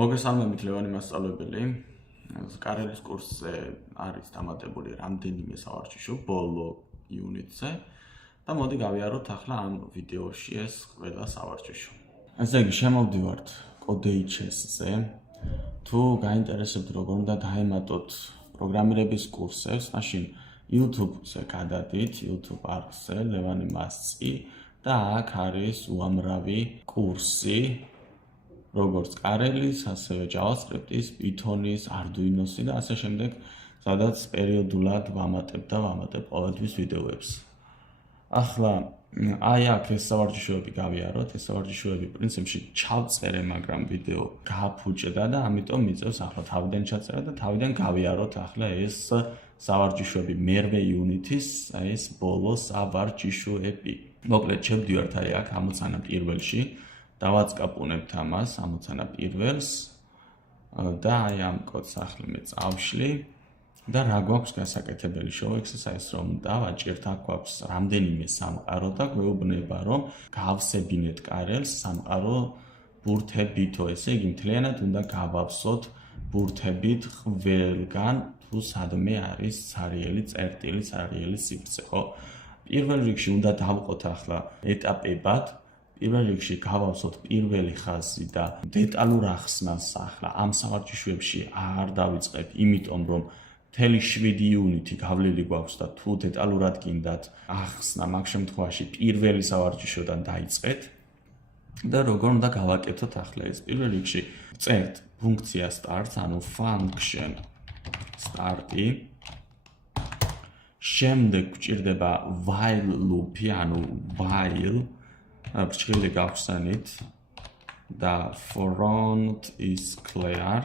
მოგესალმებით ლევანი მასწავლებელი. კარიერის კურსზე არის დამატებული რამდენიმე სავარჯიშო ბოლო იუნიტზე და მოდი გავიაროთ ახლა ამ ვიდეოში ეს ყველა სავარჯიშო. ესე იგი, შემოვდივართ Codehs-ზე. თუ გაინტერესებთ როგორ უნდა დაემატოთ პროგრამირების კურსებს, მაშინ YouTube-ზე გადადით, YouTube არხზე ლევანი მასწი და აქ არის უამრავი კურსი. როგორც კარელის, ასევე JavaScript-ის, Python-ის, Arduino-ი და ასე შემდეგ, სადაც პერიოდულად ვამატებ ყოველთვის ვიდეოებს. ახლა აი აქ ეს სავარჯიშოები გავიაროთ, ეს სავარჯიშოები პრინციპში ჩავწერე, მაგრამ ვიდეო გააფუჭდა და ამიტომ მიწევს ახლა თავიდან ჩაწერა და თავიდან გავიაროთ ახლა ეს სავარჯიშოები მერვე იუნიტის, ეს ბოლო სავარჯიშოები. მოკლედ შევდივართ აი აქ ამოცანა პირველში. დავაწყაპუნებთ ამას, ამოცანა პირველს და აი ამ კოდს ახლა მე წავშლი და რა გვაქვს გასაკეთებელი show exercise რომ დავაჭერთ, აქ გვაქვს რამდენიმე სამყარო და გვეუბნება რომ გავსებინეთ კარელს სამყარო ბურთებითო, ესე იგი მთლიანად უნდა გავავსოთ ბურთებით ყველგან თუ სადმე არის ცარიელი წერტილი, ცარიელი სივრცე, ხო? პირველ რიგში უნდა დავყოთ ახლა ეტაპებად. პირველ რიგში გავავსოთ პირველი ხაზი და დეტალურ ახსნას ახლა ამ სავარჯიშოებში არ დავიწყებ, იმიტომ რომ მთელი 7 იუნიტი გავლილი გვაქვს და თუ დეტალურად გინდათ ახსნა, მაგ შემთხვევაში პირველი სავარჯიშოდან დაიწყეთ და როგორ უნდა გავაკეთოთ ახლა ეს. პირველ რიგში წერთ ფუნქცია start, ანუ function start-ი. შემდეგ გვჭირდება while loop-ი, ანუ while ბრჭყილი გავხსენით და front is clear,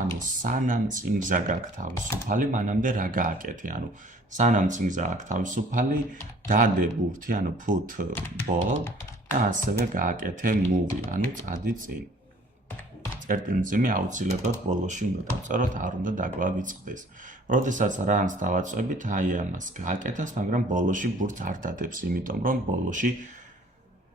ანუ სანამ წინგზა გაქვს თავისუფალი, მანამდე რა გააკეთე, ანუ სანამ წინგზა აქვს თავისუფალი, დადე ბურთი, ანუ put ball და ასევე გააკეთე move, ანუ წადი წინ. წერტილმძიმე აუცილებლად ბოლოში უნდა დავწეროთ, არ უნდა დაგვავიწყდეს. როდესაც რანს დავაწვევით, აი ამას გააკეთას, მაგრამ ბოლოში ბურთს არ დადებს, იმიტომ რომ ბოლოში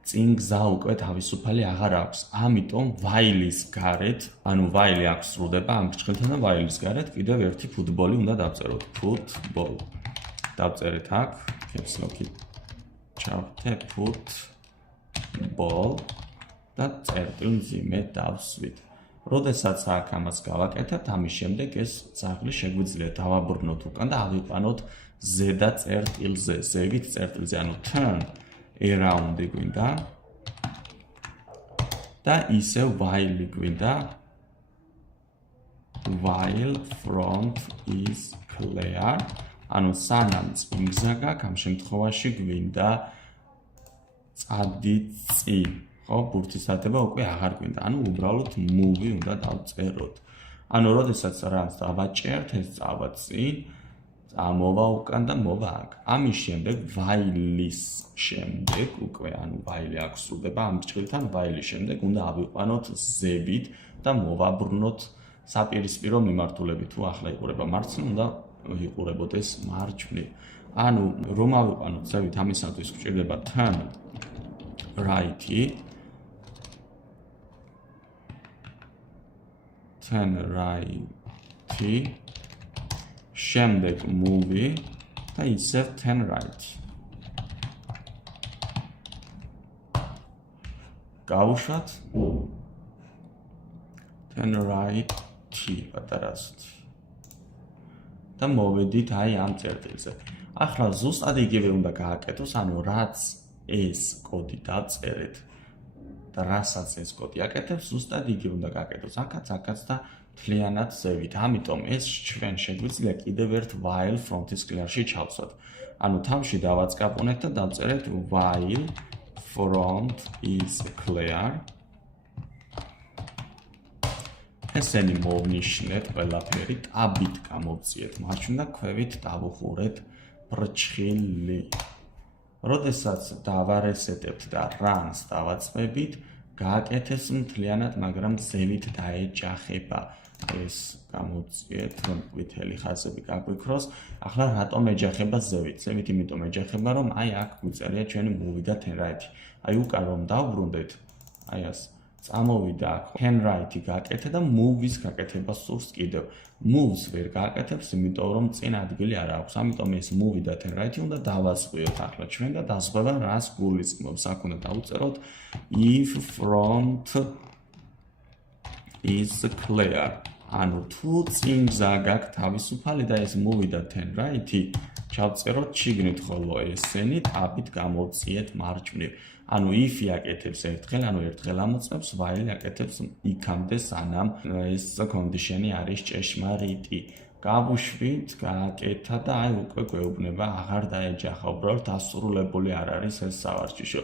წინ გზა უკვე თავისუფალი აღარ აქვს. ამიტომ while-ის გარეთ, ანუ while აქვს სრულდება ამ ბრჭყილთან და while-ის გარეთ კიდევ ერთი ფუტბოლი უნდა დავწეროთ, football. დავწერეთ აქ, caps lock-ით ჩავთე football და წერტილმძიმე დავსვით. როდესაც აქ ამას გავაკეთებთ, ამის შემდეგ ეს ძაღლი შეგვიძლია დავაბრუნოთ უკან და ავიყვანოთ ზედა წერტილზე, ზევით წერტილზე, ანუ turn around-ი გვინდა და ისევ while გვინდა, while front is clear, ანუ სანამ წინგზა გაქვს, ამ შემთხვევაში გვინდა წადი წინ. ხო, ბურთის დადება უკვე აღარ გვინდა, ანუ უბრალოდ move უნდა დავწეროთ. ანუ როდესაც რანს დავაჭერთ, ეს წავა წინ, წამოვა უკან და მოვა აქ. ამის შემდეგ while-ის შემდეგ უკვე, ანუ while აქ სრულდება ამ ბრჭყილთან, while-ის შემდეგ უნდა ავიყვანოთ ზევით და მოვაბრუნოთ საპირისპირო მიმართულებით. თუ ახლა იყურება მარცხნივ, უნდა იყურებოდეს მარჯვნივ. ანუ რომ ავიყვანოთ ზევით, ამისათვის გვჭირდება turn right-ი. turn right-ი, შემდეგ move და ისევ turn right. გავუშვათ turn right-ი პატარასით და მოვედით აი ამ წერტილზე. ახლა ზუსტად იგივე უნდა გააკეთოს, ანუ რაც ეს კოდი დავწერეთ და რასაც ეს კოდი აკეთებს, ზუსტად იგივე უნდა გააკეთოს. აქაც და მთლიანად ზევით. ამიტომ ეს ჩვენ შეგვიძლია კიდევ ერთ while front is clear-ში ჩავცვათ. ანუ თავში დავაწყაპუნეთ და დავწერეთ while front is clear. ესენი მოვნიშნეთ ყველაფერი, ტაბით გამოვწიეთ მარჯვნივ და ქვევით დავუხურეთ ბრჭყილი. როდესაც დავარესეტებთ და runs დავაწყებით, გააკეთეს მთლიანად, მაგრამ ზევით დაეჯახება. ეს გამოწიეთ, რომ ყვითელი ხაზები გაგვიქროს. ახლა რატომ ეჯახება ზევით? ზევით იმიტომ ეჯახება, რომ აი აქ გვიწერია ჩვენი movie და ten right-ი. აი უკან რომ დავბრუნდეთ, აი ეს წამოვიდა აქ ten right-ი გააკეთე და movie-ს გაკეთება სურს კიდევ. moves ვერ გააკეთებს, იმიტომ რომ წინ ადგილი არ აქვს. ამიტომ ეს movie და ten right-ი უნდა დავასხვიოთ ახლა ჩვენ და დასხვება რას გულისხმობს. აქ უნდა დავწეროთ if front is clear. ანუ თუ წინ გზა გაქვს თავისუფალი და ეს movie და ten right-ი ჩავწეროთ შიგნით, ხოლო ესენი აბით გამოვწიეთ მარჯვნივ. ანუ if-ი აკეთებს ერთხელ, ანუ ერთხელ ამოწმებს, while-ი აკეთებს იქამდე სანამ ეს condition-ი არის ჭეშმარიტი. გავუშვით, გააკეთა და აი უკვე გვეუბნება აღარ დაეჯახა, უბრალოდ დასრულებული არ არის ეს სავარჯიშო.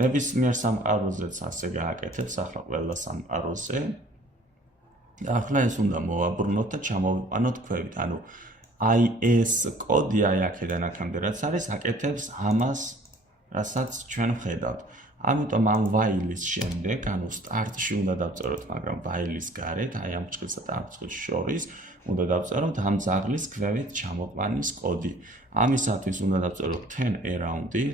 ნებისმიერ სამყაროზეც ასე გააკეთებს, ახლა ყველა სამყაროზე. ახლა ეს უნდა მოვაბრუნოთ და ჩამოვიყვანოთ ქვევით. ანუ აი ეს კოდი აი აქედან აქამდე რაც არის, აკეთებს ამას, რასაც ჩვენ ვხედავთ. ამიტომ ამ while-ის შემდეგ, ანუ start-ში უნდა დავწეროთ, მაგრამ while-ის გარეთ, აი ამ ჭრილსა და ამ ჭრილს შორის, უნდა დავწეროთ ამ ძაღლის ქვევით ჩამოყვანის კოდი. ამისათვის უნდა დავწეროთ ten around-ი,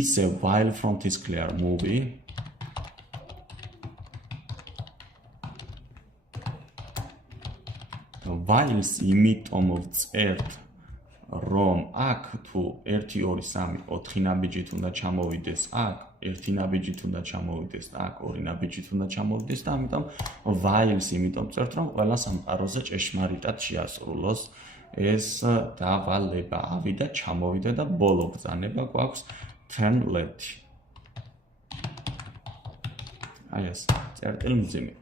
ისე while front is clear movie. while-ს იმიტომ ვწერთ, რომ აქ თუ 1 2 3 4 ნაბიჯით უნდა ჩამოვიდეს აქ, 1 ნაბიჯით უნდა ჩამოვიდეს აქ, 2 ნაბიჯით უნდა ჩამოვიდეს და ამიტომ while-ს იმიტომ წერთ, რომ ყველა სამყაროზე ჭეშმარიტად შეასრულოს ეს დავალება. ავიდა, ჩამოვიდა და ბოლო ბრძანება გვაქვს turn left. აი ეს წერტილი მძიმე.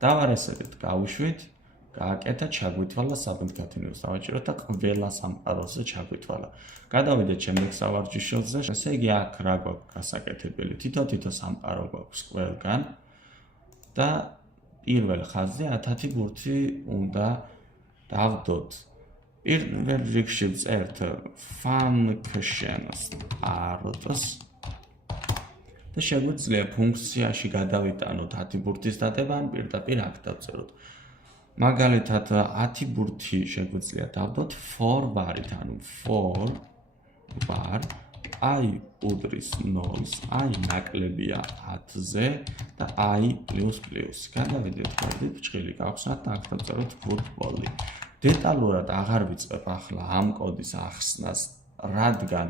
დავარესებთ, გავუშვით. გააკეთა, ჩაგვითვალა საბუნთქათინეულს დავაჭიროთ და ყველა სამყაროზე ჩაგვითვალა. გადავიდეთ შემდეგ სავარჯიშოზე. ესე იგი აქ რა გვაქვს გასაკეთებელი? თითო სამყარო გვაქვს ყველგან და პირველ ხაზზე 1000 ბურთი უნდა დავდოთ. პირველ რიგში ვწერთ functions arrows და შეგვიძლია ფუნქციაში გადავიტანოთ 10 ბურთის დადება, ან პირდაპირ აქ დავწეროთ. მაგალითად 10 ბურთი შეგვიძლია დავდოთ for bar-ით, ანუ for bar i უდრის 0-ს, i ნაკლებია 10-ზე და i ++. გადავიდეთ გვერდით, ჭრილი გავხსნათ და აქ დავწეროთ football-ი. დეტალურად აღარ ვიწყებ ახლა ამ კოდის ახსნას, რადგან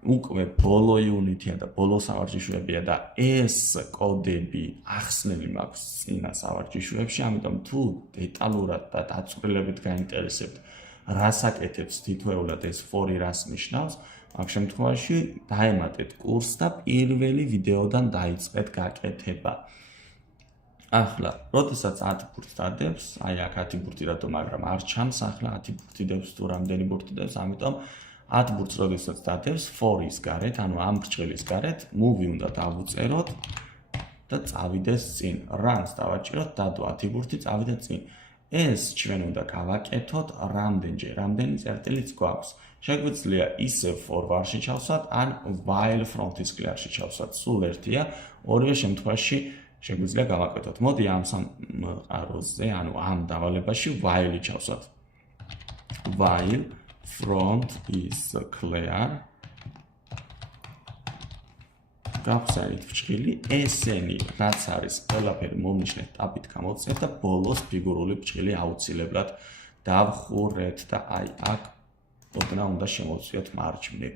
უკვე ბოლო იუნიტია და ბოლო სავარჯიშოებია და ეს კოდები ახსნილი მაქვს წინა სავარჯიშოებში, ამიტომ თუ დეტალურად და დაწვრილებით გაინტერესებთ, რას აკეთებს თითოეულად ეს for-ი რას ნიშნავს, მაგ შემთხვევაში დაემატეთ კურსს და პირველი ვიდეოდან დაიწყეთ გაკეთება. ახლა, როდესაც 10 ბურთს დადებს, აი აქ 10 ბურთი რატო, მაგრამ არ ჩამს, ახლა 10 ბურთი დებს თუ რამდენი ბურთი დებს, ამიტომ 10 ბურთს როდესაც დადებს, for-ის გარეთ, ანუ ამ ბრჭყილის გარეთ, movie უნდა დავუწეროთ და წავიდეს წინ. runs დავაჭიროთ, დადო 10 ბურთი, წავიდა წინ. ეს ჩვენ უნდა გავაკეთოთ რამდენჯერ, რამდენი წერტილიც გვაქვს. შეგვიძლია ისე for bar-ში ჩავსვათ, ან while front is clear-ში ჩავსვათ. სულ ერთია, ორივე შემთხვევაში შეგვიძლია გავაკეთოთ. მოდი ამ სამყაროზე, ანუ ამ დავალებაში while-ი ჩავსვათ. while front is clear. გავხსენით ბრჭყილი, ესენი რაც არის ყველაფერი მომნიშნეთ ტაბით გამოვწიეთ და ბოლოს ფიგურული ბრჭყილი აუცილებლად დავხურეთ და აი აქ ოდნა უნდა შემოვწიოთ მარჯვნივ.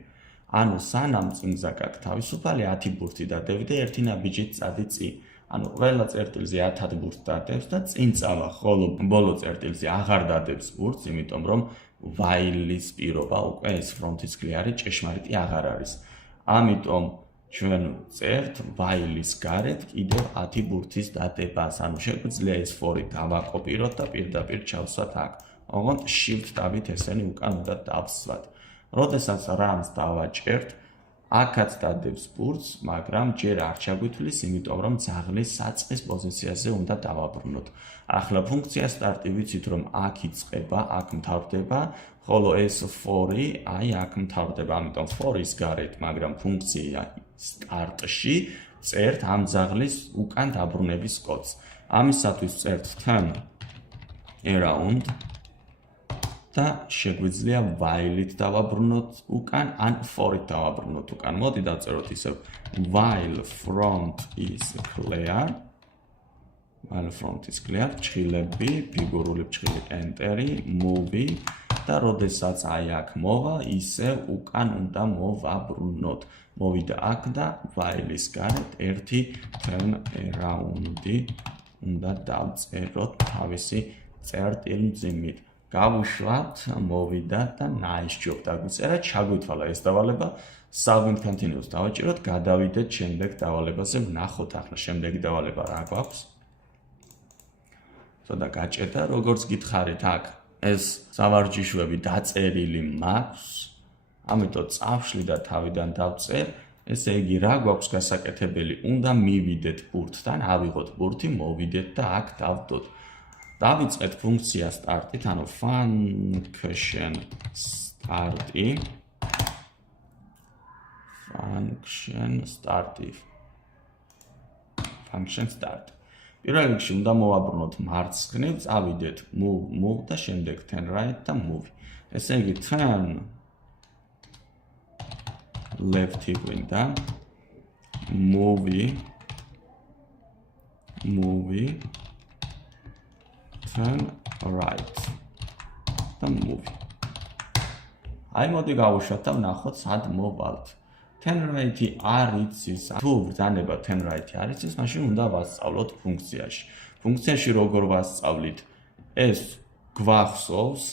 ანუ სანამ წინგზა გაქვს თავისუფალი 10 ბურთი დადები და ერთი ნაბიჯით წადი წინ. ანუ ყველა წერტილზე 10 ბურთს დადებს და წინ წავა, ხოლო ბოლო წერტილზე აღარ დადებს ბურთს, იმიტომ რომ while-ის პირობა უკვე ეს front-ის clear-ი ჭეშმარიტი აღარ არის. ამიტომ ჩვენ წერთ while-ის გარეთ კიდევ 10 ბურთის დადებას. ანუ შეგვიძლია ეს for-ი დავაკოპიროთ და პირდაპირ ჩავსვათ აქ. ოღონდ shift დავით ესენი უკან უნდა დავსვათ. როდესაც runs დავაჭერთ, აქაც დადებს ბურთს, მაგრამ ჯერ არ ჩაგვითვლის, იმიტომ რომ ძაღლის საწყის პოზიციაზე უნდა დავაბრუნოთ. ახლა ფუნქცია სტარტი ვიცით, რომ აქ იწყება, აქ მთავრდება, ხოლო ეს 4 აი აქ მთავრდება, ამიტომ 4-ის გარეთ, მაგრამ ფუნქცია სტარტში წერთ ამ ძაღლის უკან დაბრუნების კოდს. ამისათვის წერთ turn around და შეგვიძლია while-ით დავაბრუნოთ უკან, ან for-ით დავაბრუნოთ უკან. მოდი დავწეროთ ისევ while front is clear. while front is clear, ჭრილები, ფიგურული ჭრილი enter-ი, move და როდესაც აი აქ მოვა, ისევ უკან უნდა მოვაბრუნოთ. მოვიდა აქ და while-ის გარეთ ერთი turn around-ი უნდა დავწეროთ თავისი წერტილმძიმით. გავუშვათ, მოვიდა და nice job დაგვიწერა, ჩაგვითვალა ეს დავალება, submit continuous დავაჭიროთ, გადავიდეთ შემდეგ დავალებაზე, ვნახოთ ახლა შემდეგი დავალება რა გვაქვს. ცოტა გაჭედა, როგორც გითხარით, აქ ეს სავარჯიშოები დაწერილი მაქვს, ამიტომ წავშლი და თავიდან დავწერ, ესე იგი რა გვაქვს გასაკეთებელი, უნდა მივიდეთ ბურთთან, ავიღოთ ბურთი, მოვიდეთ და აქ დავდოთ. დავიწყეთ ფუნქცია სტარტით, ანუ function start-ი. function start. პირველ რიგში უნდა მოვაბრუნოთ მარცხნივ, წავიდეთ move და შემდეგ turn right და move. ესე იგი turn left-ი გვინდა, move turn right და move. აი მოდი გავუშვათ და ვნახოთ სად მოვალთ. turn right-ი არ იცის, თუ ბრძანება turn right-ი არ იცის, მაშინ უნდა ვასწავლოთ ფუნქციაში. ფუნქციაში როგორ ვასწავლით? ეს გვახსოვს,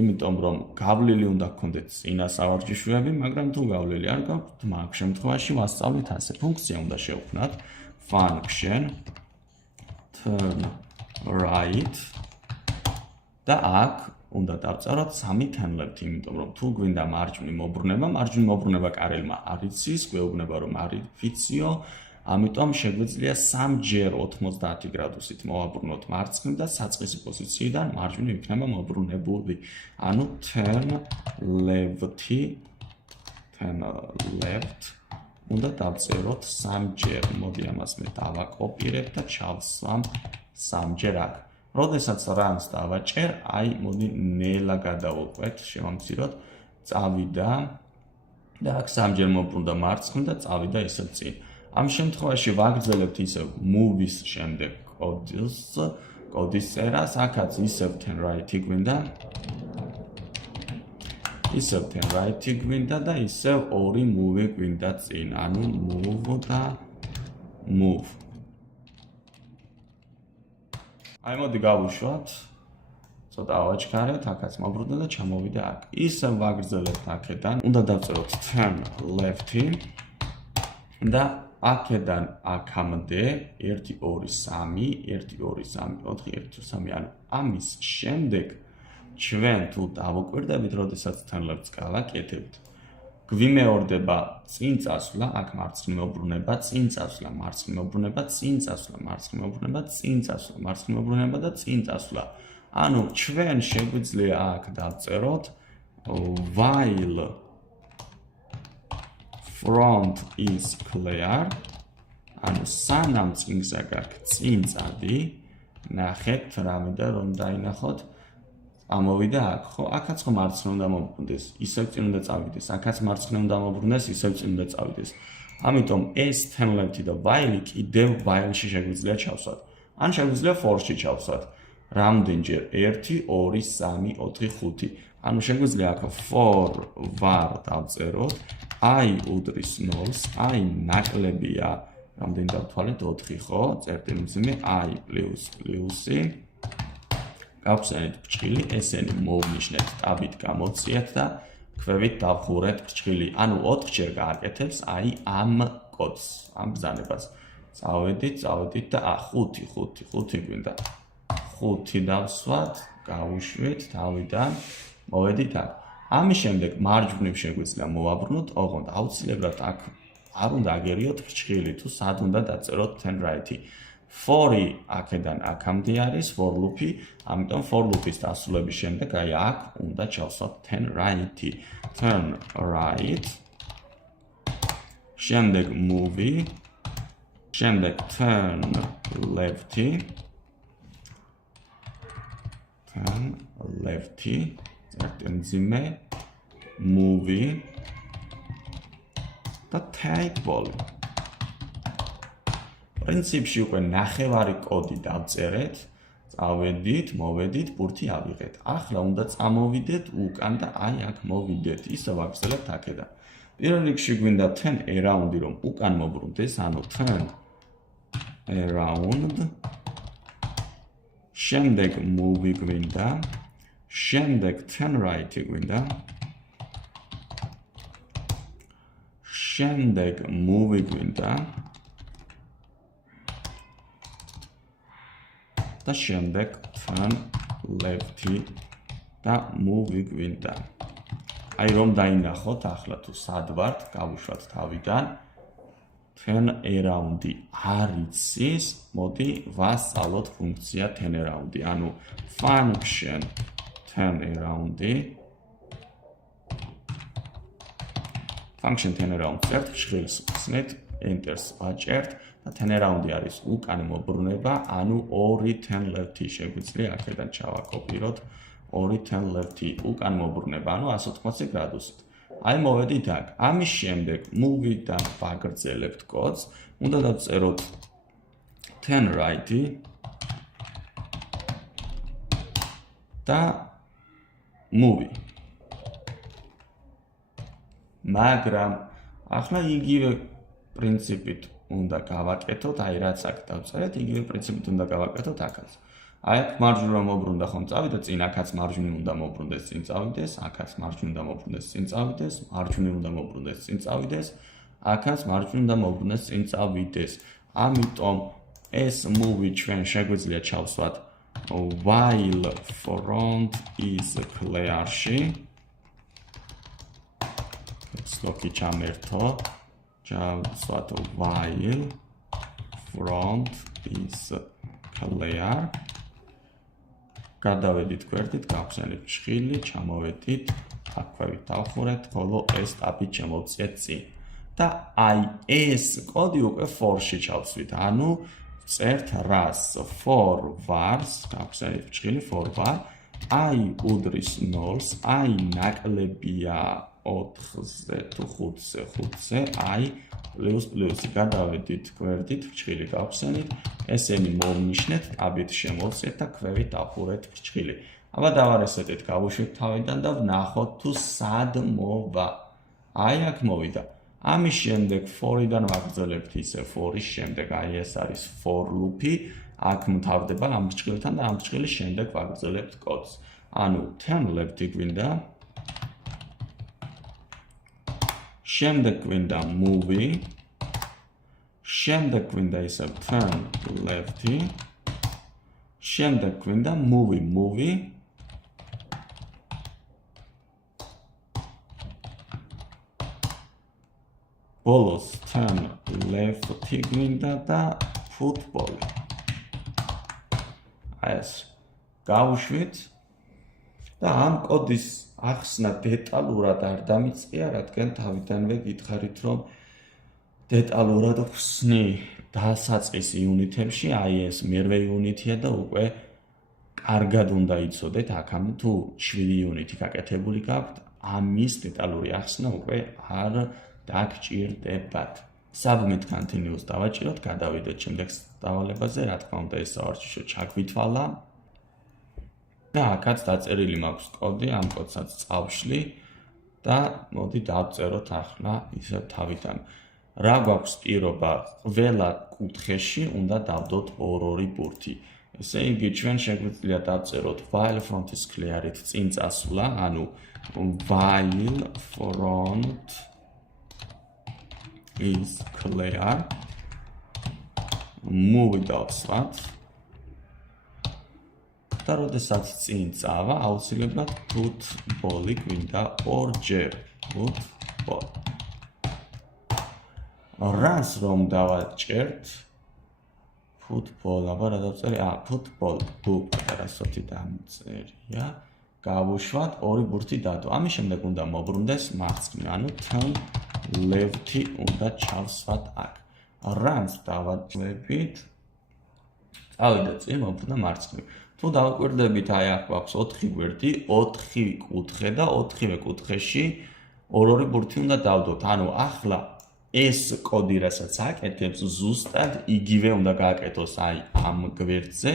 იმიტომ რომ გავლილი უნდა გქონდეთ წინა სავარჯიშოები, მაგრამ თუ გავლილი არ გაქვთ, მაგ შემთხვევაში ვასწავლით ასე. ფუნქცია უნდა შევქმნათ function turn right და აქ უნდა დავწეროთ 3 turn left, იმიტომ რომ თუ გვინდა მარჯვნივ მოbrunება კარელმა არ იცის, გვეუბნება რომ არ იფიციო, ამიტომ შეგვიძლია 3-ჯერ 90 გრადუსით მოვაბრუნოთ მარცხნივ და საწყისი პოზიციიდან მარჯვნივ იქნება მოbrunებული. ანუ turn left უნდა დავწეროთ 3-ჯერ. მოდი ამას მე დავაკოპირებ და ჩავსვამ 3-ჯერ აქ. როდესაც runs დავაჭერ, აი მოდი ნელა გადავუყვეთ, შევამციროთ, წავიდა და აქ 3-ჯერ მოbrunდა მარცხნივ და წავიდა ისევ წინ. ამ შემთხვევაში ვაგრძელებთ ისევ move-ის შემდეგ კოდის წერას, აქაც ისევ turn right-ი გვინდა და ისევ 2 move გვინდა წინ, ანუ move და move. აი მოდი გავუშვათ, ცოტა ავაჩქარეთ, აქაც მოbrunდა და ჩამოვიდა აქ. ისევ ვაგრძელებთ აქედან, უნდა დავწეროთ turn left-ი და აქედან აქამდე 1 2 3 1 2 3 4 1 2 3, ანუ ამის შემდეგ ჩვენ თუ დავუკვირდებით, როდესაც turn left-ს გავაკეთებთ, გვიმეორდება წინ წასვლა, აქ მარცხნივ მოbrunება, წინ წასვლა, მარცხნივ მოbrunება, წინ წასვლა, მარცხნივ მოbrunება, წინ წასვლა, მარცხნივ მოbrunება და წინ წასვლა. ანუ ჩვენ შეგვიძლია აქ დავწეროთ while front is clear, ანუ სანამ წინსა გაქვს წინ წადი, ნახეთ რამე და რომ დაინახოთ, ამოვიდა აქ, ხო? აქაც ხო მარცხნივ უნდა მოbrunდეს, ისევ წინ უნდა წავიდეს, აქაც მარცხნივ უნდა მოbrunდეს, ისევ წინ უნდა წავიდეს. ამიტომ ეს turn left-ი და while-ი კიდევ while-ში შეგვიძლია ჩავსვათ. ან შეგვიძლია for-ში ჩავსვათ. რამდენჯერ? 1 2 3 4 5. ანუ შეგვიძლია აქ for var დავწეროთ, i უდრის 0-ს, i ნაკლებია, რამდენი დავთვალეთ 4, ხო? წერტილმძიმე i პლუსი გავხსენეთ ბრჭყილი, ესენი მოვნიშნეთ, ტაბით გამოციეთ და ქვევით დავხურეთ ბრჭყილი. ანუ 4-ჯერ გააკეთებს აი ამ კოდს, ამ ბრძანებას. წავედით და 5 გვინდა. 5 დავსვათ, გავუშვით თავიდან, მოვედით აქ. ამის შემდეგ მარჯვნივ შეგვიძლია მოვაბრუნოთ, ოღონდ აუცილებლად აქ არ უნდა აგერიოთ ფრჩხილი თუ სად უნდა დაწეროთ turn right-ი. 4 აქედან აქამდე არის for loop-ი, ამიტომ for loop-ის დასრულების შემდეგ აი აქ უნდა ჩავსვათ turn right-ი. Turn right. შემდეგ movie. შემდეგ turn left-ი. Turn left-ი. მძიმე movie და table. პრინციპში უკვე ნახევარი კოდი დავწერეთ, წავედით, მოვედით, ბურთი ავიღეთ. ახლა უნდა წამოვიდეთ უკან და აი აქ მოვიდეთ. ისე ვაგრძელებთ აქედან. პირველ რიგში გვინდა turn around-ი, რომ უკან მობრუნდეს, ანუ turn around. შემდეგ movie გვინდა. შემდეგ turn right-ი გვინდა. შემდეგ movie გვინდა. და შემდეგ turn left-ი და movie გვინდა. აი რომ დაინახოთ ახლა თუ სად ვართ, გავუშვათ თავიდან. turn around-ი არ იცის, მოდი ვასწავლოთ ფუნქცია turn around-ი, ანუ function turn around-ი. function turn around წერთ, შხილს ვხსნით, enter-ს ვაჭერთ და turn around-ი არის უკან მობრუნება, ანუ 2 turn left-ი შეგვიძლია აქედან ჩავაკოპიროთ, 2 turn left-ი უკან მობრუნება, ანუ 180 გრადუსით. აი მოვედით აქ. ამის შემდეგ movie-დან ვაგრძელებთ კოდს, უნდა დავწეროთ turn right-ი და movie. მაგრამ ახლა იგივე პრინციპით უნდა გავაკეთოთ, აი რაც აქ დავწერეთ, იგივე პრინციპით უნდა გავაკეთოთ აქაც. აი აქ მარჯვნივ მოbrunდა ხომ წავიდა, წინ აქაც მარჯვნივ უნდა მოbrunდეს, წინ წავიდეს, აქაც მარჯვნივ უნდა მოbrunდეს, წინ წავიდეს, მარჯვნივ უნდა მოbrunდეს, წინ წავიდეს, აქაც მარჯვნივ უნდა მოbrunდეს, წინ წავიდეს. ამიტომ ეს movie ჩვენ შეგვიძლია ჩავსვათ while front is clear-ში. სლოკი ჩამერთო, ჩავსვათ while front is clear. გადავედით გვერდით, გავხსენებთ შხილი, ჩამოვედით, აქვე დავხურეთ, ხოლო ეს ტაბი შემოვწიეთ წინ. და აი ეს კოდი უკვე for-ში ჩავსვით, ანუ წერთ რას for vars, გავხსენებთ შხილი for var, აი უდრის 0-ს, აი ნაკლებია 4-ზე თუ 5-ზე, 5-ზე, აი პლუსი გადავედით გვერდით, ფრჩხილი გავხსენით, ესენი მოვნიშნეთ, ტაბით შემოვწიეთ და ქვევით დახურეთ ფრჩხილი. აბა დავარესეტეთ, გავუშვით თავიდან და ვნახოთ თუ სად მოვა. აი აქ მოვიდა. ამის შემდეგ for-დან ვაგრძელებთ ისე for-ის შემდეგ, აი ეს არის for loop-ი, აქ მთავრდება ამ ფრჩხილთან და ამ ფრჩხილის შემდეგ ვაგრძელებთ კოდს. ანუ turn left-ი გვინდა. შემდეგ გვინდა movie, შემდეგ გვინდა ისევ turn left-ი, შემდეგ გვინდა movie, ბოლოს turn left-ი გვინდა და football. აი ეს გავუშვით და ამ კოდის ახსნა დეტალურად არ დამიწყია, რადგან თავიდანვე გითხარით, რომ დეტალურად ხსნი დასაწყის იუნიტებში, აი ეს მერვე იუნიტია და უკვე კარგად უნდა იცოდეთ, აქამდე თუ 7 იუნიტი გაკეთებული გაქვთ, ამის დეტალური ახსნა უკვე არ დაგჭირდებათ. Submit continuous დავაჭიროთ, გადავიდეთ შემდეგ დავალებაზე, რა თქმა უნდა ეს სავარჯიშო ჩაგვითვალა. და აქაც დაწერილი მაქვს კოდი, ამ კოდსაც წავშლი და მოდი დავწეროთ ახლა ისე თავიდან. რა გვაქვს პირობა, ყველა კუთხეში უნდა დავდოთ 2-2 ბურთი. ესე იგი, ჩვენ შეგვიძლია დავწეროთ while front is clear-ით წინ წასვლა, ანუ while front is clear, movie დავსვათ. და როდესაც წინ წავა, აუცილებლად ფუტბოლი გვინდა ორჯერ. ფუტბოლ. რას რომ დავაჭერთ? ფუტბოლ, აბა რა დავწერე? ფუტბოლ, პატარასოთი დამწერია. გავუშვათ, ორი ბურთი დადო. ამის შემდეგ უნდა მოbrunდეს მარცხნივ, ანუ turn left-ი უნდა ჩავსვათ აქ. რანს დავაჭრებით? წავიდა წინ, მოbrunდა მარცხნივ. თუ დავაკვირდებით, აი აქ გვაქვს 4 გვერდი, 4 კუთხე და 4-ვე კუთხეში ორ-ორი ბურთი უნდა დავდოთ. ანუ ახლა ეს კოდი რასაც აკეთებს, ზუსტად იგივე უნდა გააკეთოს აი ამ გვერდზე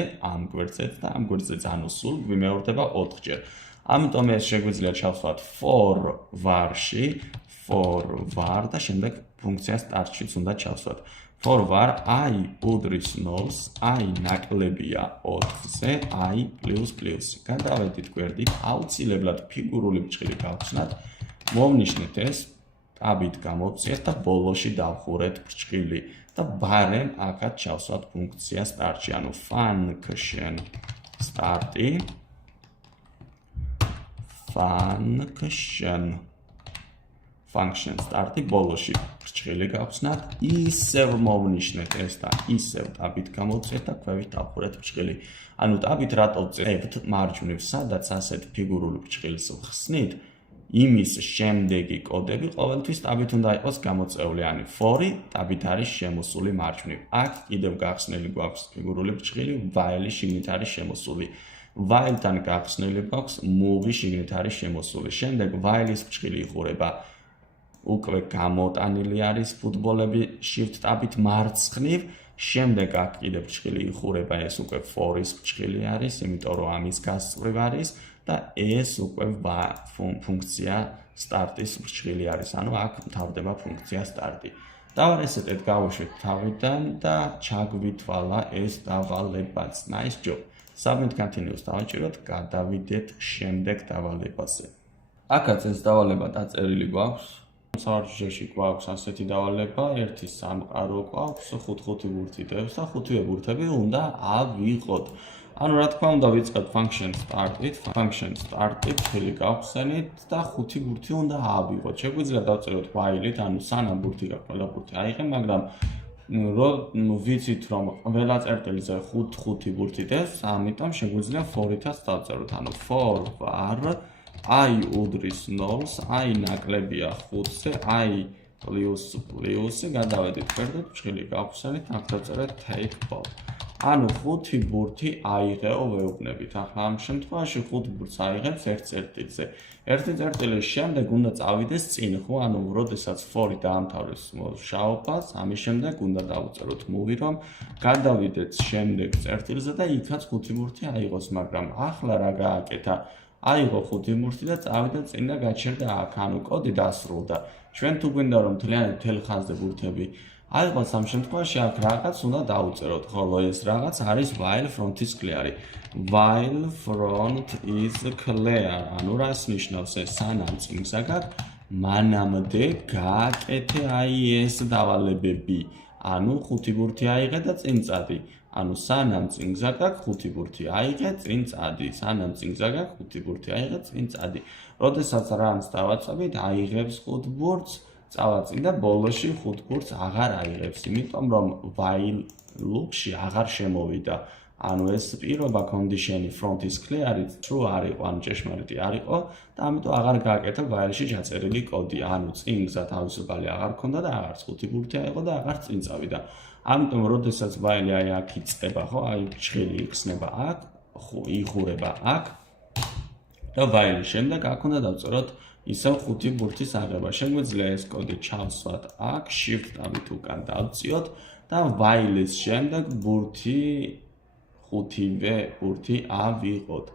და ამ გვერდზეც, ანუ სულ გვიმეორდება 4-ჯერ. ამიტომ ეს შეგვიძლია ჩავსვათ for var-ში, for var და შემდეგ ფუნქცია start-შიც უნდა ჩავსვათ. For var i უდრის 0-ს, i ნაკლებია 4-ზე, i ++. გადავედით გვერდით, აუცილებლად ფიგურული ბრჭყილი გავხსნათ, მოვნიშნეთ ეს, ტაბით გამოვწიეთ და ბოლოში დავხურეთ ბრჭყილი და ბარემ აქაც ჩავსვათ ფუნქცია start-ში, ანუ function start-ი function start-ი ბოლოში ბრჭყილი გავხსნათ, ისევ მოვნიშნეთ ეს და ისევ ტაბით გამოვწიეთ და ქვევით დავხურეთ ბრჭყილი. ანუ ტაბით რატო ვწერთ მარჯვნივ, სადაც ასეთ ფიგურული ბრჭყილს ვხსნით, იმის შემდეგი კოდები ყოველთვის ტაბით უნდა იყოს გამოწეული, ანუ for-ი ტაბით არის შემოსული მარჯვნივ. აქ კიდევ გახსნილი გვაქვს ფიგურული ბრჭყილი, while-ი შიგნით არის შემოსული. while-თან გახსნილი გვაქვს move-ი შიგნით არის შემოსული. შემდეგ while-ის ბრჭყილი იხურება, უკვე გამოტანილი არის ფუტბოლები shift ტაბით მარცხნივ. შემდეგ აქ კიდევ ბრჭყილი იხურება, ეს უკვე for-ის ბრჭყილი არის, იმიტომ რომ ამის გასწვრივ არის. და ეს უკვე ფუნქცია start-ის ბრჭყილი არის, ანუ აქ მთავრდება ფუნქცია start-ი. დავარესეტეთ, გავუშვით თავიდან და ჩაგვითვალა ეს დავალებაც. Nice job. Submit continuous დავაჭიროთ, გადავიდეთ შემდეგ დავალებაზე. აქაც ეს დავალება დაწერილი გვაქვს. სავარჯიშოში გვაქვს ასეთი დავალება, ერთი სამყარო გვაქვს, 5 ბურთი დევს და 5-ვე ბურთები უნდა ავიღოთ. ანუ რა თქმა უნდა ვიწყებთ function start-ით, function start-ით ხელი გავხსენით და 5 ბურთი უნდა ავიღოთ. შეგვიძლია დავწეროთ while-ით, ანუ სანამ ბურთი გაქვს, ყველა ბურთი აიღე, მაგრამ ვიცით რომ ყველა წერტილზე 5 ბურთი დევს, ამიტომ შეგვიძლია for-ითაც დავწეროთ, ანუ for var i უდრის 0-ს, i ნაკლებია 5-ზე, i ++, გადავედით გვერდით, ბრჭყილი გავხსენით, აქ დავწერეთ take ball. ანუ 5 ბურთი აიღეო ვეუბნებით. ახლა ამ შემთხვევაში 5 ბურთს აიღებს ერთ წერტილზე. ერთი წერტილის შემდეგ უნდა წავიდეს წინ, ხო? ანუ როდესაც for-ი დაამთავრებს მუშაობას, ამის შემდეგ უნდა დავუწეროთ move-ი, რომ გადავიდეთ შემდეგ წერტილზე და იქაც 5 ბურთი აიღოს, მაგრამ ახლა რა გააკეთა? აიღო 5 ბურთი და წავიდა წინ და გაჩერდა აქ, ანუ კოდი დასრულდა. ჩვენ თუ გვინდა რომ მთლიანად მთელ ხაზზე ბურთები აიღოს, ამ შემთხვევაში აქ რაღაც უნდა დავუწეროთ, ხოლო ეს რაღაც არის while front is clear. While front is clear. ანუ რას ნიშნავს ეს? სანამ წინსა გაქვს, მანამდე გააკეთე აი ეს დავალებები. ანუ 5 ბურთი აიღე და წინ წადი. ანუ სანამ წინსა გაქვს 5 ბურთი აიღე, წინ წადი. სანამ წინსა გაქვს 5 ბურთი აიღე, წინ წადი. როდესაც რანს დავაწყებით, აიღებს 5 ბურთს, წავაწინ და ბოლოში 5 ბურთს აღარ აიღებს, იმიტომ რომ while loop-ში აღარ შემოვიდა. ანუ ეს პირობა condition-ი front is clear-ით true არ იყო, ანუ ჭეშმარიტი არ იყო და ამიტომ აღარ გააკეთა while-ში ჩაწერილი კოდი. ანუ წინ გზა თავისუფალი აღარ ქონდა და აღარც 5 ბურთი აიღო და აღარც წინ წავიდა. ამიტომ როდესაც while-ი აი აქ იწყება, ხო, აი ბრჭყილი იხსნება აქ, იხურება აქ და while-ის შემდეგ აქ უნდა დავწეროთ ისევ 5 ბურთის აღება. შეგვიძლია ეს კოდი ჩავსვათ აქ, shift-ით უკან დავწიოთ და while-ის შემდეგ 5-ვე ბურთი ავიღოთ.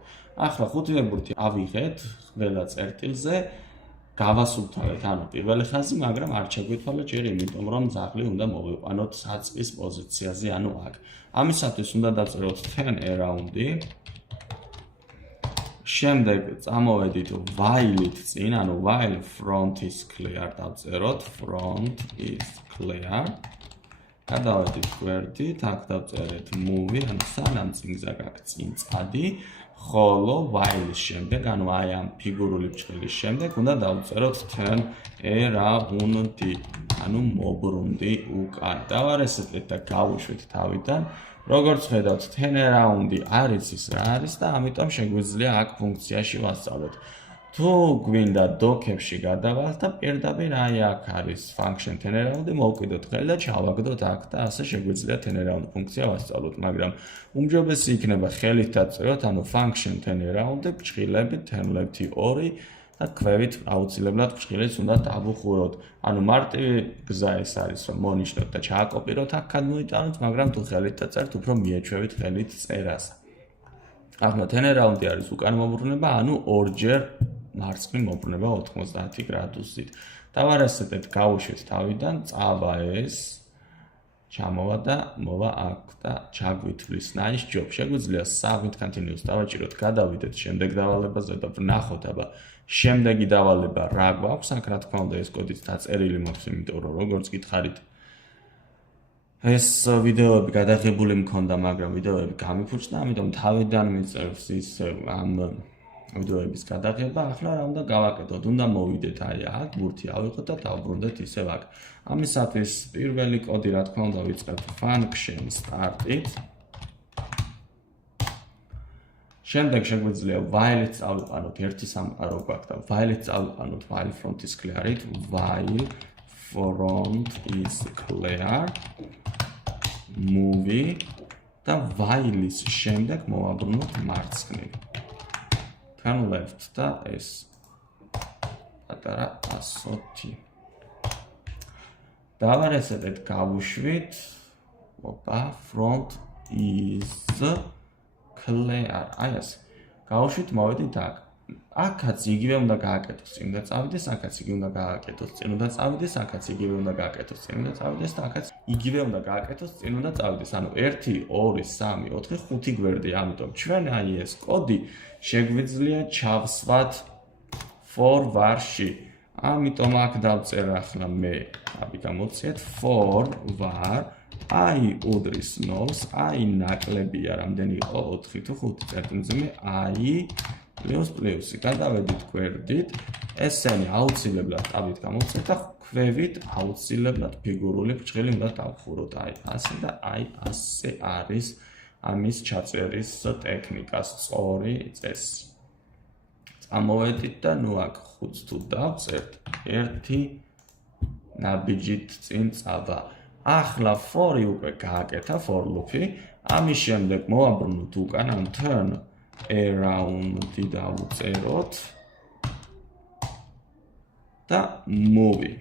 ახლა 5-ვე ბურთი ავიღეთ ყველა წერტილზე, გავასუფთავეთ, ანუ პირველი ხაზი, მაგრამ არ ჩაგვითვალა ჯერ, იმიტომ რომ ძაღლი უნდა მოვიყვანოთ საწყის პოზიციაზე, ანუ აქ. ამისათვის უნდა დავწეროთ turn around-ი. შემდეგ წამოვედით while-ით წინ, ანუ while front is clear დავწეროთ, front is clear. გადავედით გვერდით, აქ დავწერეთ move-ი, ანუ სანამ წინსა გაქვს წინ წადი ხოლო while-ის შემდეგ, ანუ აი ამ ფიგურული ბრწყილის შემდეგ უნდა დავწეროთ turn around, ანუ მობრუნდი უკან. დავარესტეთ და გავუშვით თავიდან. როგორც ხედავთ, turn around არის ის რა არის და ამიტომ შეგვიძლია აქ ფუნქციაში ვასწავლოთ. თუ გვინდა დოქებში გადავალთ და პირდაპირ აი აქ არის function turn around, მოვკიდოთ ხელი და ჩავაგდოთ აქ და ასე შეგვიძლია turn around ფუნქცია ვასწავლოთ, მაგრამ უმჯობესი იქნება ხელით დაწეროთ, ანუ function turn around ბრწყილებით turn left 2 და ქვევით აუცილებლად ბრწყილიც უნდა დავუხუროთ. ანუ მარტივი გზა ეს არის, რომ მონიშნოთ და ჩააკოპიროთ აქ გადმოიტანოთ, მაგრამ თუ ხელით დაწერთ, უფრო მიეჩვევით ხელით წერას. ახლა turn around არის უკან მობრუნება, ანუ ორჯერ მარცხნივ მობრუნება 90 გრადუსით. დავარესტეთ, გავუშვით თავიდან, წავა ეს, ჩამოვა და მოვა აქ და ჩაგვითვლის. nice job. შეგვიძლია submit continuous დავაჭიროთ, გადავიდეთ შემდეგ დავალებაზე და ვნახოთ, აბა შემდეგი დავალება რა გვაქვს. აქ რა თქმა უნდა ეს კოდიც დაწერილი მაქვს, იმიტომ რომ როგორც გითხარით, ეს ვიდეოები გადაღებული მქონდა, მაგრამ ვიდეოები გამიფუჭდა, ამიტომ თავიდან მიწერს ის ამ ვიდეოების გადაღება. ახლა რა უნდა გავაკეთოთ? უნდა მოვიდეთ აი აქ, ბურთი ავიღოთ და დავბრუნდეთ ისევ აქ. ამისათვის პირველი კოდი რა თქმა უნდა ვიწყებთ function start-ით. შემდეგ შეგვიძლია while-ით წავიყვანოთ, ერთი სამყარო გვაქვს და while-ით წავიყვანოთ while front is clear-ით, while front is clear, movie და while-ის შემდეგ მოვაბრუნოთ მარცხნივ. turn left და ეს პატარა ასოთი. დავარესტეთ, გავუშვით, front is clear. აი ასე. გავუშვით, მოვედით აქ. აქაც იგივე უნდა გააკეთოს, წინ უნდა წავიდეს, აქაც იგივე უნდა გააკეთოს, წინ უნდა წავიდეს, აქაც იგივე უნდა გააკეთოს, წინ უნდა წავიდეს და აქაც იგივე უნდა გააკეთოს, წინ უნდა წავიდეს. ანუ 1 2 3 4 5 გვერდი, ამიტომ ჩვენ აი ეს კოდი შეგვიძლია ჩავსვათ for-var-ში. ამიტომ აქ დავწერ ახლა მე, აბი გამოვციეთ for var i უდრის 0-ს, i ნაკლებია, რამდენი იყო 4 თუ 5 წერტილზე i პლუსი. გადავედით გვერდით, ესენი აუცილებლად ტაბით გამოვცეთ და ქვევით აუცილებლად ფიგურული ბრჭყილი უნდა დავხუროთ. აი ასე და აი ასე არის ამის ჩაწერის ტექნიკა, სწორი წესი. წამოვედით და ნუ აქ 5-ს თუ დავწერთ, 1 ნაბიჯით წინ წავა. ახლა for-ი უკვე გააკეთა, for loop-ი. ამის შემდეგ მოვაბრუნოთ უკან, ან turn around-ი დავუწეროთ და movie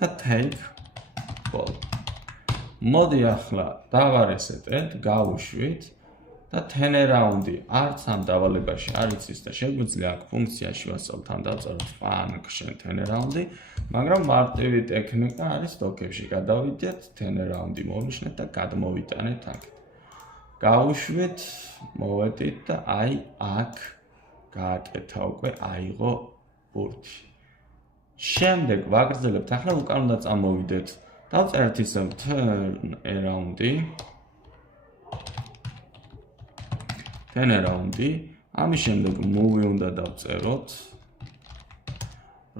და take ball. მოდი ახლა დავარესტეთ, გავუშვით და turn around-ი არც ამ დავალებაში არ იცის და შეგვიძლია აქ ფუნქციაში ვასწავლოთ, ამ დავწეროთ function turn around-ი, მაგრამ მარტივი ტექნიკა არის დოქებში. გადავიდეთ, turn around-ი მოვნიშნეთ და გადმოვიტანეთ აქ. გავუშვით, მოვედით და აი აქ გააკეთა უკვე აიღო ბურთი. შემდეგ ვაგრძელებთ, ახლა უკან უნდა წამოვიდეთ. დავწერთ ისევ turn around-ი. turn around-ი. ამის შემდეგ movie უნდა დავწეროთ.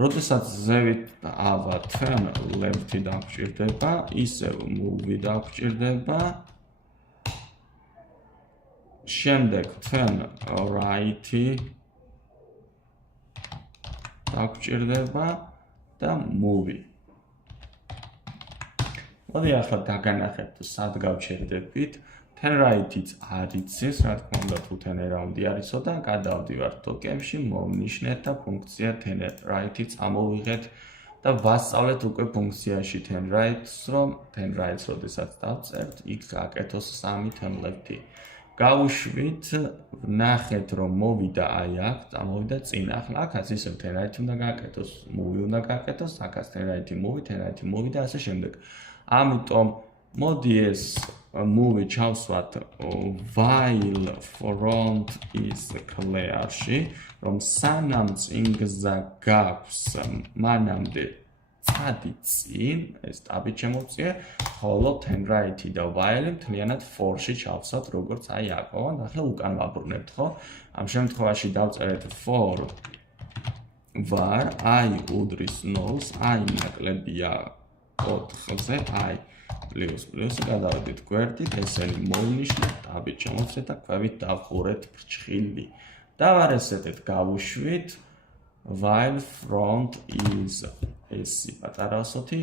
როდესაც ზევით ავა turn left-ი დაგვჭირდება, ისევ movie დაგვჭირდება. შემდეგ turn right-ი დაგვჭირდება და movie. მოდი ახლა დაგანახებთ, სად გავჩერდებით. turn right-იც არ იცის, რა თქმა უნდა, თუ turn around-ი არისო და გადავდივართ დოკებში, მოვნიშნეთ და ფუნქცია turn right-ი წამოვიღეთ და ვასწავლეთ უკვე ფუნქციაში turn right-ს, რომ turn right-ს როდესაც დავწერთ, იქ გააკეთოს 3 turn left-ი. გავუშვით, ვნახეთ, რომ მოვიდა აი აქ, წამოვიდა წინ. ახლა აქაც ისევ turn right უნდა გააკეთოს, movie უნდა გააკეთოს, აქაც turn right-ი movie და ასე შემდეგ. ამიტომ მოდი ეს movie ჩავსვათ while front is clear-ში, რომ სანამ წინ გზა გაქვს, მანამდე ცხადი წინ, ეს ტაბით შემოვწიე, ხოლო ten right და while მთლიანად for-ში ჩავსავთ, როგორც აი აქ. ახლა უკან ვაბრუნებთ, ხო? ამ შემთხვევაში დავწერეთ for var I უდრის 0-ს, I ნაკლებია 4-ზე, I ++ გადავედით გვერდით, ესენი მოვნიშნეთ, ტაბით შემოვწიეთ და ქვევით დავხურეთ ფრჩხილი. დავარესეთეთ, გავუშვით while front is ესი პატარა ასოთი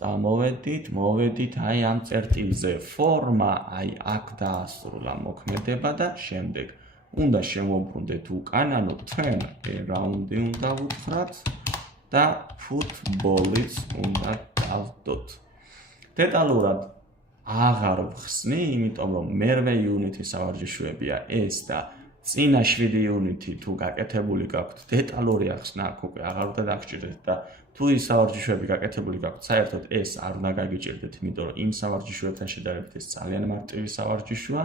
მოვედით აი ამ წერტილზე forma აი აქ დაასრულა მოქმედება და შემდეგ უნდა შემოbrუნდეთ უკან, ანუ turn around უნდა ვუთხრათ და football-იც უნდა დავდოთ. დეტალურად აღარ ვხსნი, იმიტომ რომ მერვე იუნიტი სავარჯიშოებია ეს და წინა 7 იუნიტი თუ გაკეთებული გაქვთ დეტალური ახსნა აქ უკვე აღარ უნდა დაგჭირდეთ და თუ ის სავარჯიშოები გაკეთებული გაქვთ, საერთოდ ეს არ უნდა გაგიჭირდეთ, იმიტომ რომ იმ სავარჯიშოებთან შედარებით ეს ძალიან მარტივი სავარჯიშოა.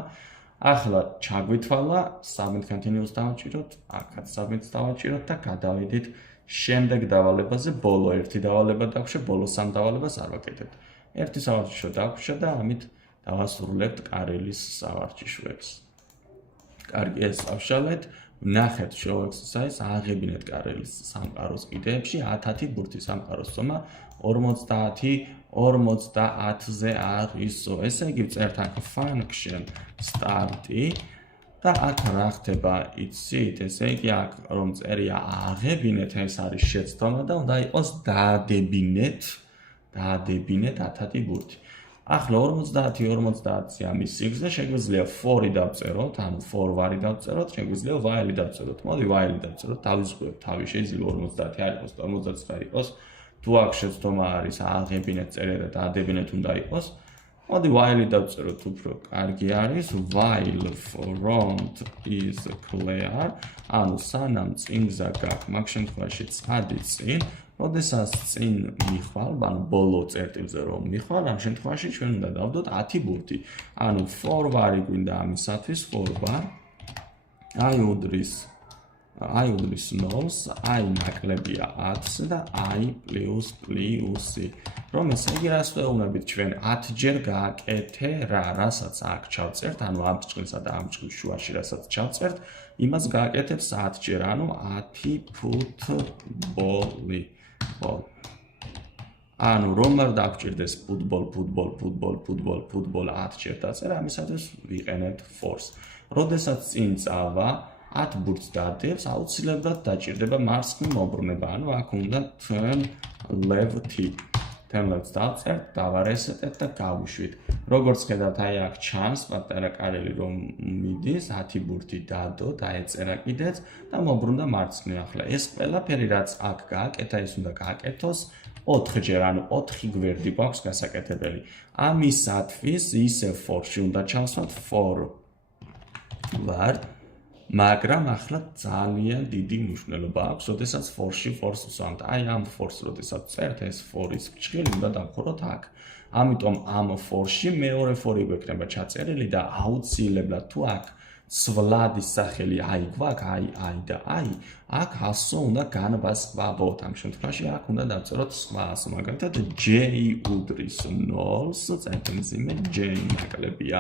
ახლა ჩაგვითვალა, submit continuous დავაჭიროთ, აქაც submit დავაჭიროთ და გადავიდით შემდეგ დავალებაზე, ბოლო ერთი დავალება დაგვშა, ბოლო სამ დავალებას არ ვაკეთებთ. ერთი სავარჯიშო დაგვშა და ამით დავასრულებთ კარელის სავარჯიშოებს. კარგი, ეს ავშალეთ, ვნახეთ show exercise, აღებინეთ კარელის სამყაროს კიდეებში, 10 ბურთი სამყაროს ზომა 50-ზე არისო. ესე იგი წერთ აქ function start-ი და აქ რა ხდება იცით, ესე იგი აქ რომ წერია აღებინეთ, ეს არის შეცდომა და უნდა იყოს დაადებინეთ 10 ბურთი. ახლა 50-ზე ამის სიგრძე შეგვიძლია 4 დავწეროთ, ანუ for var-ი დავწეროთ, შეგვიძლია while-ი დავწეროთ. მოდი while-ი დავწეროთ, დავიზღვევთ თავი, შეიძლება 50 არ იყოს, 59 იყოს. თუ აქ შეცდომა არის აღებინეთ წერია და დაადებინეთ უნდა იყოს. მოდი while-ი დავწეროთ, უფრო კარგი არის. while front is clear, ანუ სანამ წინგზა გაქვს, მაგ შემთხვევაში ცხადი წინ, როდესაც წინ მიხვალ, ანუ ბოლო წერტილზე რომ მიხვალ, ამ შემთხვევაში ჩვენ უნდა დავდოთ 10 ბურთი. ანუ for var-ი გვინდა ამისათვის, for var I უდრის 0-ს, I ნაკლებია 10-ზე და I ++. რომ ესე იგი რას ვეუბნებით ჩვენ 10 ჯერ გააკეთე რასაც აქ ჩავწერთ, ანუ ამ ბრწყილსა და ამ ბრწყლის შუაში რასაც ჩავწერთ, იმას გააკეთებ 10 ჯერ, ანუ 10 ფუტბოლი. ანუ რომ არ დაგჭირდეს ფუტბოლ 10 ჯერ დაწერა, ამისათვის ვიყენებთ force. როდესაც წინ წავა 10 ბურთს დადევს, აუცილებლად დაჭირდება მარცხნივ მოbrუნება, ანუ აქ უნდა turn left-ი. turn left დავწერთ, დავარესეტეთ და გავუშვით. როგორც ხედავთ, აი აქ ჩანს პატარა კარელი რომ მიდის, 10 ბურთი დადო, დაეწერა კიდეც და მოbrუნდა მარცხნივ. ახლა ეს ყველაფერი რაც აქ გააკეთა, ის უნდა გააკეთოს 4 ჯერ, ანუ 4 გვერდი გვაქვს გასაკეთებელი. ამისათვის ისე for-ში უნდა ჩავსვათ for var, მაგრამ ახლა ძალიან დიდი მნიშვნელობა აქვს, როდესაც for-ში force ვსვამთ. აი ამ force როდესაც წერთ, ეს for-ის ფრჩხილი უნდა დავხუროთ აქ. ამიტომ ამ for-ში მეორე for-ი გვექნება ჩაწერილი და აუცილებლად თუ აქ სვლადის სახელი აი გვაქვს, აი და აი, აქ ასო უნდა განვასხვავოთ. ამ შემთხვევაში აქ უნდა დავწეროთ სხვა ასო, მაგალითად J უდრის 0-ს, წერტილმძიმე J ნაკლებია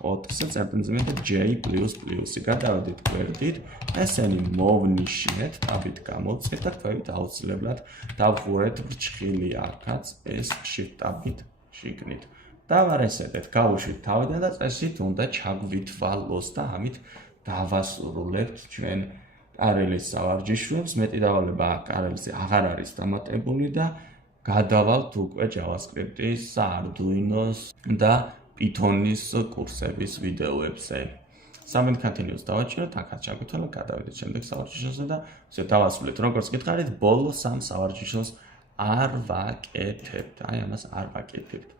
4-ზე, წერტილმძიმე და J ++. გადავედით გვერდით, ესენი მოვნიშნეთ, ტაბით გამოვწეთ და ქვევით აუცილებლად დავხურეთ ბრჩხილი აქაც ეს shift ტაბით შიგნით. დავარესეთეთ, გავუშვით თავიდან და წესით უნდა ჩაგვითვალოს და ამით დავასრულებთ ჩვენ კარელის სავარჯიშოებს. მეტი დავალება კარელზე აღარ არის დამატებული და გადავალთ უკვე JavaScript-ის, Arduino-s და Python-ის კურსების ვიდეოებზე. submit continuous დავაჭიროთ, აქაც ჩაგვითვალოთ, გადავიდეთ შემდეგ სავარჯიშოზე და დავასრულეთ. როგორც გითხარით, ბოლო 3 სავარჯიშოს არ ვაკეთებთ. აი ამას არ ვაკეთებთ.